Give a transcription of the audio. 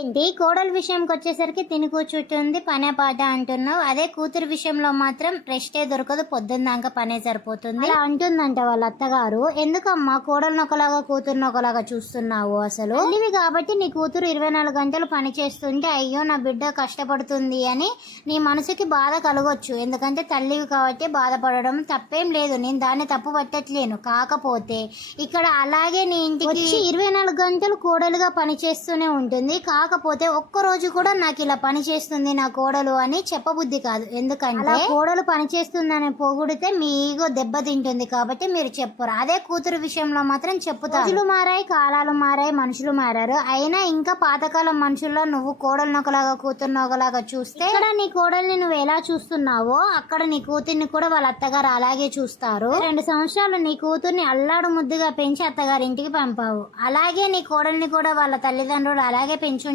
ఏంటి కోడల విషయంకి వచ్చేసరికి తిని కూర్చుంటుంది పనే పాట అంటున్నావు. అదే కూతురు విషయంలో మాత్రం రెస్టే దొరకదు, పొద్దున్నాక పనే సరిపోతుంది అలా అంటుందంట వాళ్ళ అత్తగారు. ఎందుకమ్మా కోడలను ఒకలాగా కూతురుని ఒకలాగా చూస్తున్నావు? అసలు తల్లివి కాబట్టి నీ కూతురు 24 గంటలు పని చేస్తుంటే అయ్యో నా బిడ్డ కష్టపడుతుంది అని నీ మనసుకి బాధ కలగొచ్చు. ఎందుకంటే తల్లివి కాబట్టి బాధపడడం తప్పేం లేదు, నేను దాన్ని తప్పు పట్టట్లేను. కాకపోతే ఇక్కడ అలాగే నీ ఇంటికి వచ్చి 24 గంటలు కోడలుగా పని చేస్తూనే ఉంటుంది. కాకపోతే ఒక్కరోజు కూడా నాకు ఇలా పని చేస్తుంది నా కోడలు అని చెప్పబుద్ధి కాదు. ఎందుకంటే కోడలు పని చేస్తుందని పొగిడితే మీ ఈగో దెబ్బతింటుంది కాబట్టి మీరు చెప్పరు. అదే కూతురు విషయంలో మాత్రం చెప్పుతారు. రోజులు మారాయి, కాలాలు మారాయి, మనుషులు మారారు. అయినా ఇంకా పాతకాలం మనుషుల్లో నువ్వు కోడలను ఒకలాగా కూతురుని ఒకలాగా చూస్తే ఇక్కడ నీ కోడల్ని నువ్వు ఎలా చూస్తున్నావో అక్కడ నీ కూతుర్ని కూడా వాళ్ళ అత్తగారు అలాగే చూస్తారు. 2 సంవత్సరాలు నీ కూతుర్ని అల్లాడు ముద్దుగా పెంచి అత్తగారి ఇంటికి పంపావు. అలాగే నీ కోడల్ని కూడా వాళ్ళ తల్లిదండ్రులు అలాగే పెంచు